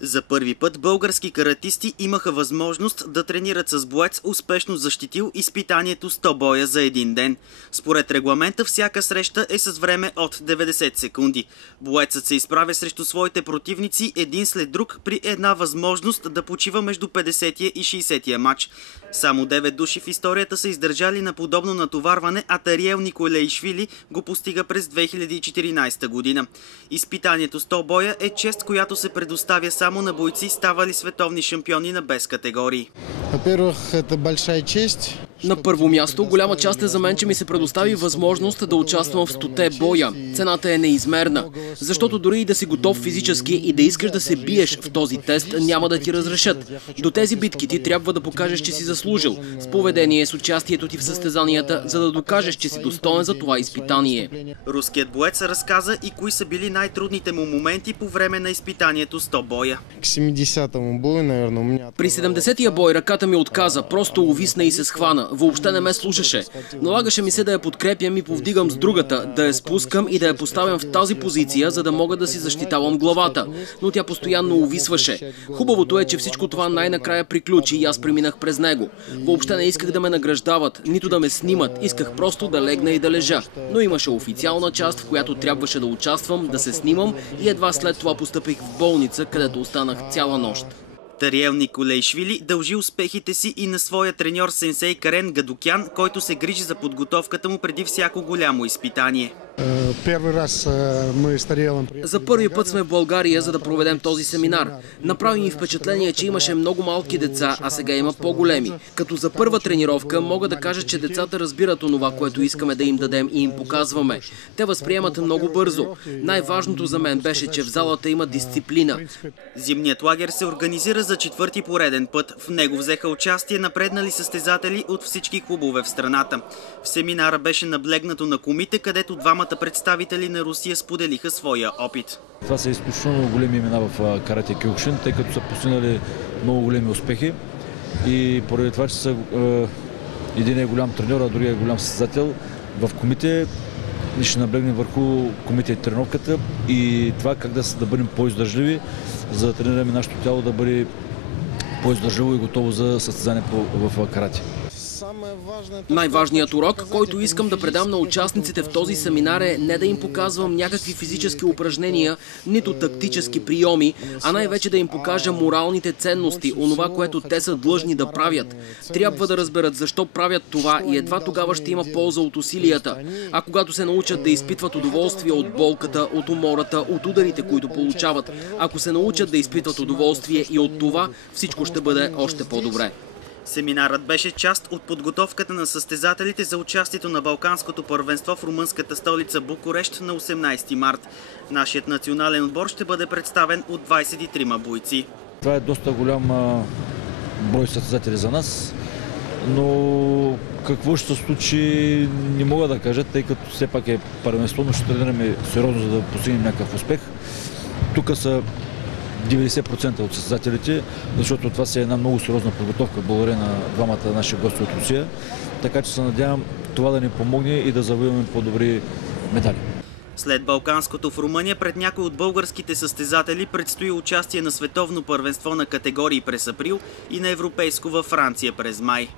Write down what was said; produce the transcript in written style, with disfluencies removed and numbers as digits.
За първи път български каратисти имаха възможност да тренират с боец, успешно защитил изпитанието 100 боя за един ден. Според регламента всяка среща е с време от 90 секунди. Боецът се изправя срещу своите противници един след друг при една възможност да почива между 50-я и 60-я матч. Само 9 души в историята са издържали на подобно натоварване, а Тариел Николеишвили го постига през 2014 година. Изпитанието 100 боя е чест, която се предоставя само на бойци, ставали световни шампиони на без категории. На първо място, голяма част е за мен, че ми се предостави възможност да участвам в 100 боя. Цената е неизмерна, защото дори и да си готов физически и да искаш да се биеш в този тест, няма да ти разрешат. До тези битки ти трябва да покажеш, че си заслужил, с поведение, с участието ти в състезанията, за да докажеш, че си достоен за това изпитание. Руският боец разказа и кои са били най-трудните му моменти по време на изпитанието 100 боя. При 70-я бой ръката ми отказа, просто увисна и се схвана. Въобще не ме слушаше. Налагаше ми се да я подкрепям и повдигам с другата, да я спускам и да я поставям в тази позиция, за да мога да си защитавам главата. Но тя постоянно увисваше. Хубавото е, че всичко това най-накрая приключи и аз преминах през него. Въобще не исках да ме награждават, нито да ме снимат. Исках просто да легна и да лежа. Но имаше официална част, в която трябваше да участвам, да се снимам и едва след това постъпих в болница, където останах цяла нощ. Тариел Николеишвили дължи успехите си и на своя треньор сенсей Карен Гадукян, който се грижи за подготовката му преди всяко голямо изпитание. За първи път сме в България, за да проведем този семинар. Направи ми впечатление, че имаше много малки деца, а сега има по-големи. Като за първа тренировка мога да кажа, че децата разбират онова, което искаме да им дадем и им показваме. Те възприемат много бързо. Най-важното за мен беше, че в залата има дисциплина. Зимният лагер се организира за четвърти пореден път. В него взеха участие напреднали състезатели от всички клубове в страната. В семинара беше наблегнато на Комите, където двамата представители на Русия споделиха своя опит. Това са изключително големи имена в карате кюкшин, тъй като са постигнали много големи успехи и поради това, че са един е голям треньор, а другия е голям състезател в Комите, ние ще наблегнем върху Комите и тренировката и това как да бъдем по-издържливи, за да тренираме нашето тяло да бъде по-издържливо и готово за състезание в карате. Най-важният урок, който искам да предам на участниците в този семинар е не да им показвам някакви физически упражнения, нито тактически приеми, а най-вече да им покажа моралните ценности, онова, което те са длъжни да правят. Трябва да разберат защо правят това и едва тогава ще има полза от усилията. А когато се научат да изпитват удоволствие от болката, от умората, от ударите, които получават, ако се научат да изпитват удоволствие и от това, всичко ще бъде още по-добре. Семинарът беше част от подготовката на състезателите за участието на Балканското първенство в румънската столица Букурещ на 18 март. Нашият национален отбор ще бъде представен от 23 бойци. Това е доста голям брой състезатели за нас, но какво ще се случи не мога да кажа, тъй като все пак е първенство, но ще тренираме сериозно, за да постигнем някакъв успех. Тук са 90% от състезателите, защото това е една много сериозна подготовка, благодаря на двамата наши гости от Русия. Така че се надявам това да ни помогне и да завоюваме по-добри медали. След Балканското в Румъния пред някои от българските състезатели предстои участие на световно първенство на категории през април и на европейско във Франция през май.